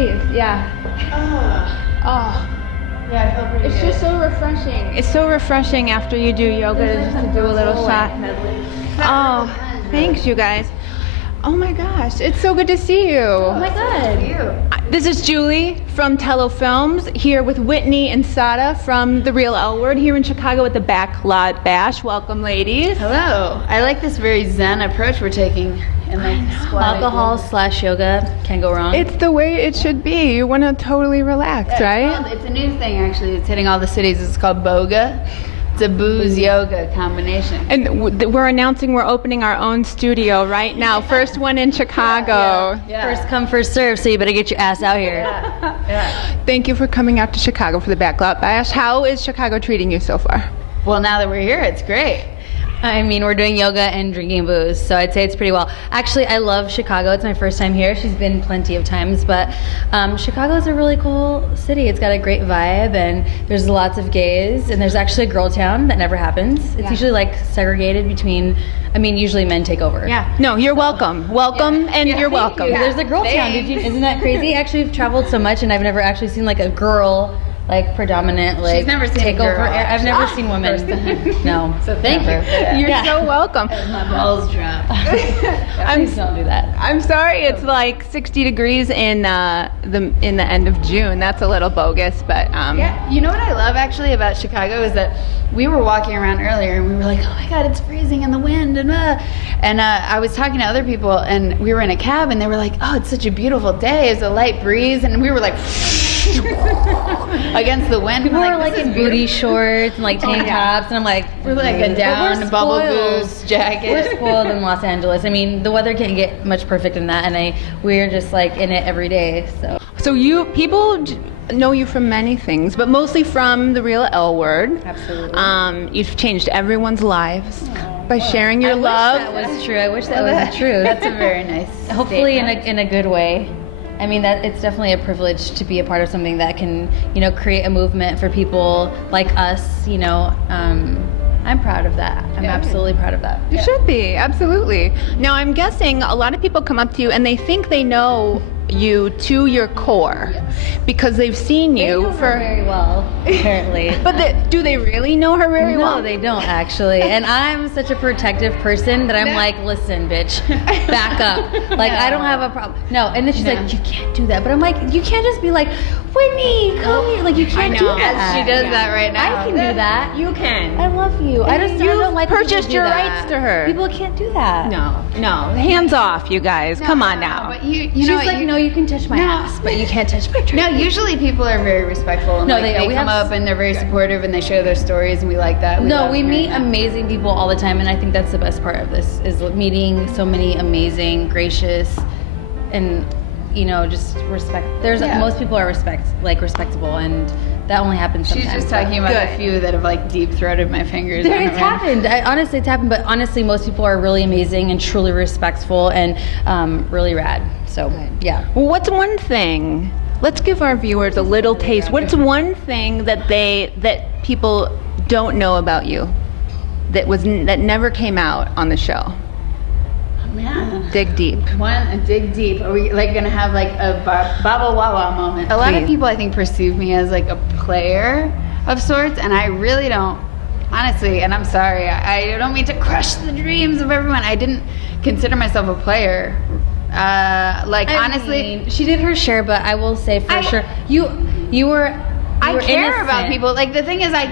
Please, yeah. Oh. Yeah, I feel pretty It's just so refreshing. It's so refreshing after you do yoga just to do a little shot. Oh, thanks you guys. Oh my gosh, it's so good to see you. Oh my God. This is Julie from Tello Films here with Whitney and Sara from The Real L Word here in Chicago at the Backlot Bash. Welcome, ladies. Hello. I like this very zen approach we're taking. And like Alcohol/yoga can't go wrong. It's the way it should be. You want to totally relax, right? It's a new thing actually. It's hitting all the cities. It's called Boga. It's a booze yoga combination. And we're announcing we're opening our own studio right now. First one in Chicago. Yeah. First come, first serve, so you better get your ass out here. Yeah. Thank you for coming out to Chicago for the Backlot Bash. How is Chicago treating you so far? Well, now that we're here, it's great. I mean, we're doing yoga and drinking booze, so I'd say it's pretty well. Actually, I love Chicago. It's my first time here. She's been plenty of times, but Chicago is a really cool city. It's got a great vibe, and there's lots of gays, and there's actually a girl town that never happens. It's usually like segregated between, usually men take over. Yeah. No, you're welcome. Welcome, and you're welcome. Yeah. There's a girl town. Isn't that crazy? Actually, I've traveled so much, and I've never actually seen like a girl predominant She's never seen take a girl. over. I've never seen women. No. So thank you. You're so welcome. My balls drop. Please don't do that. I'm sorry. It's like 60 degrees in the end of June. That's a little bogus, but Yeah. You know what I love actually about Chicago is that we were walking around earlier and we were like, oh my God, it's freezing in the wind and I was talking to other people and we were in a cab and they were like, oh, it's such a beautiful day. It's a light breeze and we were like against the wind. People we're were like in booty shorts and like tank tops, and I'm like, we're like a down bubble spoiled. goose jacket. We're spoiled in Los Angeles. I mean, the weather can't get much perfect in that, and we're just like in it every day. So people know you from many things, but mostly from The Real L Word. Absolutely. You've changed everyone's lives by sharing your love. That was true. I wish that was the truth. That's a very nice. Hopefully, statement. in a good way. I mean, that it's definitely a privilege to be a part of something that can, create a movement for people like us. I'm proud of that. I'm absolutely proud of that. You should be, absolutely. Now, I'm guessing a lot of people come up to you and they think they know you to your core because they've seen you They know her very well, apparently. But do they really know her very well? No, they don't actually. And I'm such a protective person that I'm like, listen, bitch, back up. Like, I don't have a problem. No, and then she's like, you can't do that. But I'm like, you can't just be like, Whitney, come here. Like, you can't do that. She does that right now. I can do that. You can. I love you. I don't like when purchased people do your that. rights to her. People can't do that. No. Hands off, you guys. Come on now. But you She's know, like, no, you can touch my ass, but you can't touch my drink. No, usually people are very respectful. And No, like, they are. they We come have- up and they're very supportive and they share their stories and we like that. We meet amazing people all the time, and I think that's the best part of this is meeting so many amazing, gracious, and just respect. Most people are respectable, and that only happens sometimes. She's just talking about a few that have like deep throated my fingers. It's happened. Honestly, it's happened. But honestly, most people are really amazing and truly respectful and really rad. So yeah. Well, what's one thing? Let's give our viewers a little taste. What's one thing that people don't know about you that never came out on the show? Yeah. Dig deep. Dig deep. Are we like gonna have like a baba wawa moment? A lot of people I think perceive me as like a player of sorts, and I really don't. Honestly, and I'm sorry, I don't mean to crush the dreams of everyone. I didn't consider myself a player. Honestly, she did her share, but I will say for sure, you were. I care innocent. about people. Like, the thing is, I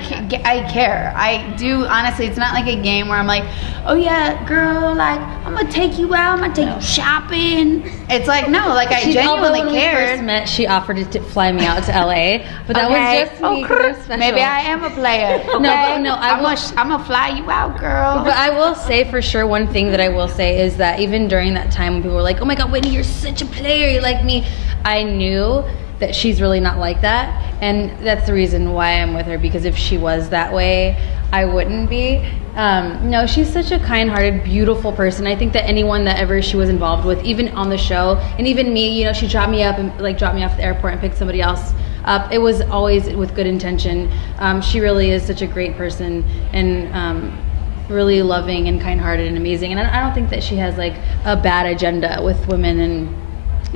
care. I do, honestly. It's not like a game where I'm like, oh yeah, girl, like, I'm gonna take you out, I'm gonna take you shopping. It's like, no, like, I genuinely when cared. we first met, she offered to fly me out to LA, but that was just me. 'cause they're special. Maybe I am a player. Okay? I'm gonna fly you out, girl. But I will say for sure, one thing that I will say is that even during that time when people were like, oh my God, Whitney, you're such a player, you like me, I knew that she's really not like that, and that's the reason why I'm with her, because if she was that way, I wouldn't be. No, she's such a kind-hearted, beautiful person. I think that anyone that ever she was involved with, even on the show, and even me, she dropped me up and dropped me off at the airport and picked somebody else up. It was always with good intention. She really is such a great person, and really loving and kind-hearted and amazing. And I don't think that she has like a bad agenda with women and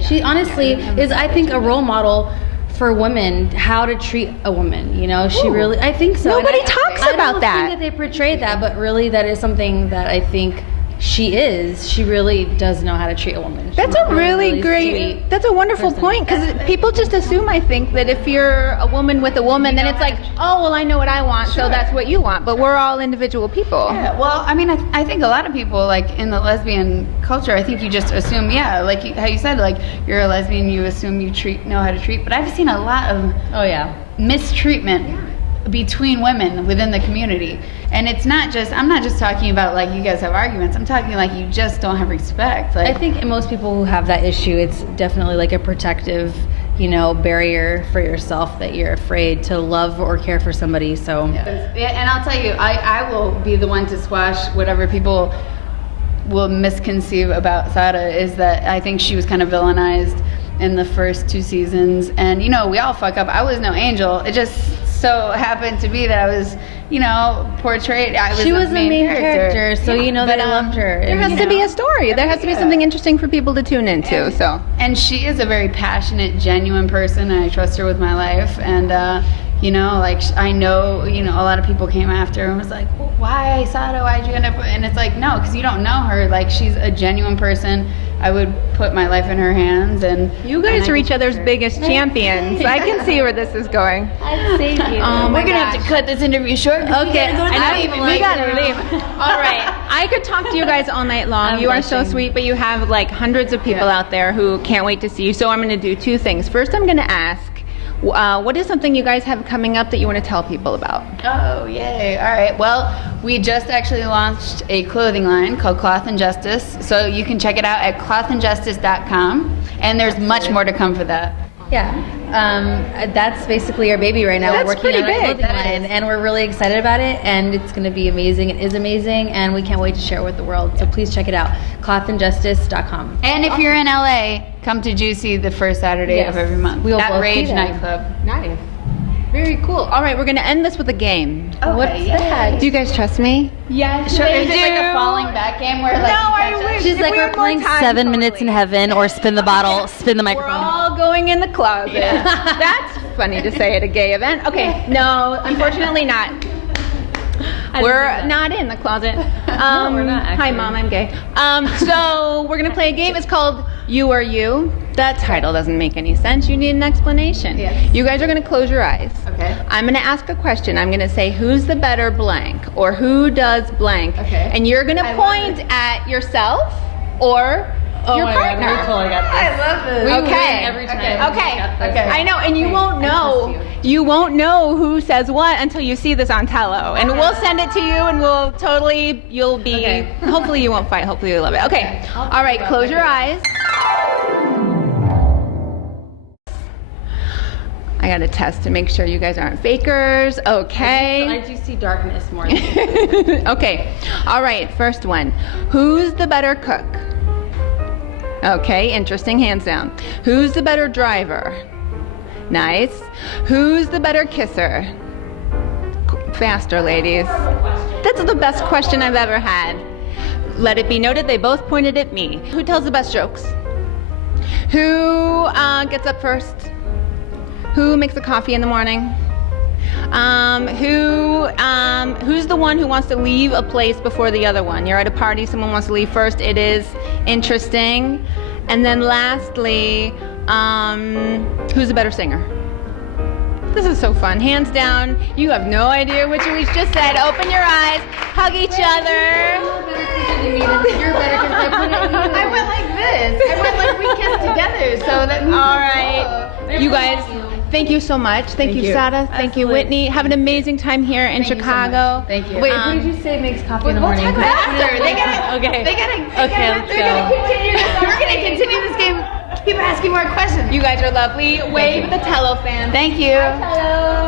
She honestly is, I think, a role model for women, how to treat a woman. You know, she really, I think so. Nobody talks about that. I don't think that they portray that, but really that is something that I think she is. She really does know how to treat a woman. That's a really great, sweet that's a wonderful person. point, because people just assume, I think, that if you're a woman with a woman, then it's like, oh, well, I know what I want, so that's what you want. But we're all individual people. Yeah, well, I mean, I think a lot of people, like, in the lesbian culture, I think you just assume, like how you said, like, you're a lesbian, you assume you know how to treat. But I've seen a lot of mistreatment between women within the community. And it's not just, I'm not just talking about like you guys have arguments, I'm talking like you just don't have respect. Like, I think in most people who have that issue, it's definitely like a protective, you know, barrier for yourself, that you're afraid to love or care for somebody. So and I'll tell you, I will be the one to squash whatever people will misconceive about Sara, is that I think she was kind of villainized in the first 2 seasons. And, you know, we all fuck up. I was no angel. It just so happened to be that I was, you know, portrayed. She was the main character, so you know, they loved her. There has to be a story. There has to be something interesting for people to tune into. And she is a very passionate, genuine person, and I trust her with my life. And you know, like, I know, you know, a lot of people came after her and was like, well, why, Sara? Why'd you end up? And it's like, no, because you don't know her. Like, she's a genuine person. I would put my life in her hands. And you guys are each other's biggest champions. I can see where this is going. I'd save you. We're gonna have to cut this interview short. Okay, we gotta leave. All All right, I could talk to you guys all night long. You are so sweet, but you have like hundreds of people out there who can't wait to see you. So I'm gonna do 2 things. First, I'm gonna ask, what is something you guys have coming up that you want to tell people about? Oh, yay. All right. Well, we just actually launched a clothing line called Cloth and Justice. So you can check it out at clothandjustice.com. And there's much more to come for that. Yeah, that's basically our baby right now. That's we're working on pretty our big. clothing line, and we're really excited about it, and it's going to be amazing. It is amazing, and we can't wait to share it with the world. So please check it out, clothandjustice.com. And if you're in LA, come to Juicy the first Saturday of every month. We will at both Rage be there. nightclub. Nice. Very cool. All right, we're going to end this with a game. Okay, What's that? Do you guys trust me? Yes. Sure. Is it like a falling back game where like you catch it? She's like, we're playing 7 minutes in heaven, or spin the bottle, spin the We're microphone. all going in the closet. That's funny to say at a gay event. Okay, no, unfortunately not. We're not in the closet. No, we're not, Hi, actually. Mom, I'm gay. So we're going to play a game. It's called You Are You. That title doesn't make any sense. You need an explanation. Yes. You guys are going to close your eyes. Okay. I'm going to ask a question. I'm going to say, who's the better blank? Or who does blank? Okay. And you're going to point at yourself or your partner. we totally got this. I love this. We Okay. win every time. Okay. We got this. Okay. I know, and you won't know. You won't know who says what until you see this on tello, and we'll send it to you, and we'll totally. You'll be. Okay. Hopefully, you won't fight. Hopefully, you'll love it. Okay. All right. Close your eyes. I got to test to make sure you guys aren't fakers. Okay. I do see darkness more than Okay. All right. First one. Who's the better cook? Okay. Interesting. Hands down. Who's the better driver? Nice. Who's the better kisser? Faster, ladies. That's the best question I've ever had. Let it be noted, they both pointed at me. Who tells the best jokes? Who gets up first? Who makes the coffee in the morning? Who's the one who wants to leave a place before the other one? You're at a party, someone wants to leave first. It is interesting. And then lastly, who's a better singer? This is so fun. Hands down, you have no idea what you just said. Open your eyes, hug each other. You're better because I put it in you. I went like this. I went like we kissed together. So that means All right, you guys, thank you so much. Thank you, Sara. Thank you, Whitney. Have an amazing time here in Chicago. Thank you. Wait, who did you say makes coffee in the We'll morning? talk about it after. They gotta. Okay. They gotta. Okay, let's They're gonna go. continue. We're gonna continue this game. Keep asking more questions. You guys are lovely. Wave the tello fans. Thank you. Hello.